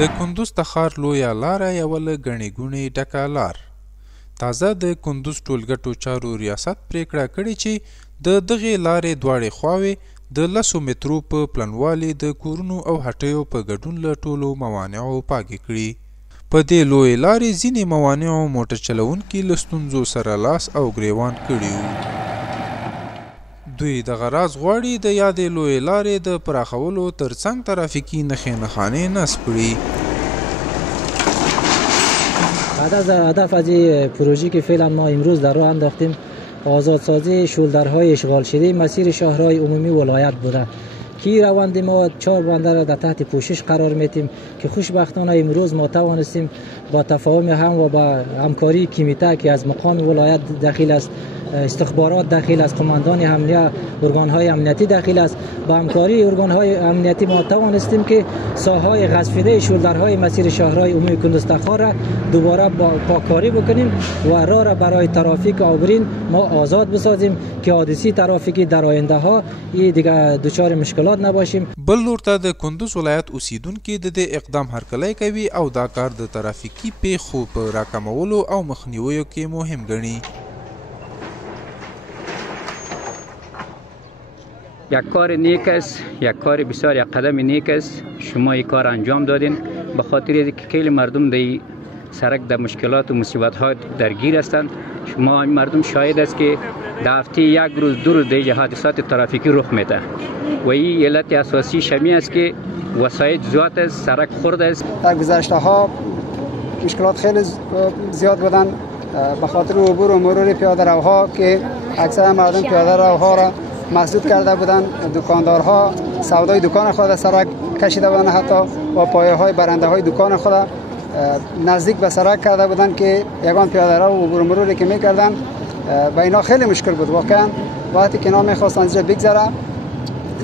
د کندوز د ښار لویه لاره یوه له ګڼې ګوڼې ډکه لار. تازه د کندوز ټولګټو چارو ریاست پریکړه کړې چې د دغې لارې دواړې خواوې د 10 مترو په پلنوالي د کورونو او هټیو په ګډون له ټولو موانعو پاکې کړي. په دې لویې لارې ځینې موانعو موټر چلوونکي له ستونزو سره لاس او ګریوان کړي وو. دوی دغه راز غواړي د یادې لویې لارې د پراخولو ترڅنګ ترافیکي نښې نښانې نصب کړي. هدف از این پروژه که فعلا ما امروز در راه انداختیم آزادسازی شولدرهای اشغال شده مسیر شاهراه عمومی ولایت بوده که روند ما 4 بنده را در تحت پوشش قرار میتیم که خوشبختانه امروز ما توانستیم با تفاهم هم و با همکاری کمیته که از مقام ولایت داخل است، استخبارات داخل است، قماندان امنیت، ارگانهای امنیتی داخل است، با همکاری ارگانهای امنیتی ما توانستیم که ساحهای غصبیده شولدرهای مسیر شاهراه عمومی کندوزتخار را دوباره پاککاری بکنیم و راه را برای ترافیک عابرین ما آزاد بسازیم که حادثه ترافیکی در آینده ها دیگه دچار مشکلات نباشیم. بل لور ته د کندوز ولایت اوسیدونکي د دې اقدام هرکلی کوي او دا کار د ترافیکي پیښو په راکمولو او مخنیویو کې مهم ګڼي. یک کار نیک است، یک کار بسیار، یک قدم نیک است. شما این کار انجام دادین به خاطر اینکه خیلی مردم در سرک در مشکلات و مصیبت ها درگیر هستند. شما این مردم شاهد است که در هفته 1 روز 2 روز دیگه حادثات ترافیکی رخ میده و این علت اساسی شمی است که وسایل زیاد است، سرک خرد است. در گذشته ها مشکلات خیلی زیاد بودن به خاطر عبور و مرور پیاده روها که اکثر مردم پیاده روها را مسدود کرده بودند. دکاندارها سودای دکان خود را سرک کشیده بودند، حتی با پایه های برنده های دکان خود نزدیک به سرک کرده بودند که یگان پیاده رو عبور و مروری که میکردن و اینا خیلی مشکل بود. واقعا وقتی که اینا میخواستن اینجا بگذره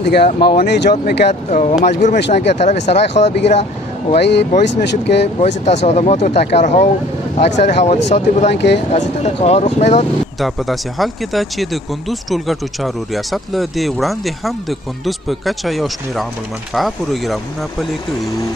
دیگه موانع ایجاد میکرد و مجبور میشدن که طرف سرک خود بگیره و این باعث میشد که باعث تصادمات و تکرها و اکثر حوادثاتی بودن که از این طریقه ها رخ میداد. دا په داسې حال کې ده چې د کندوز ټولګټو چارو ریاست له دې وړاندې هم د کندوز په کچه یو شمېر عامل منفعه پروګرامونه پلي کړي وو.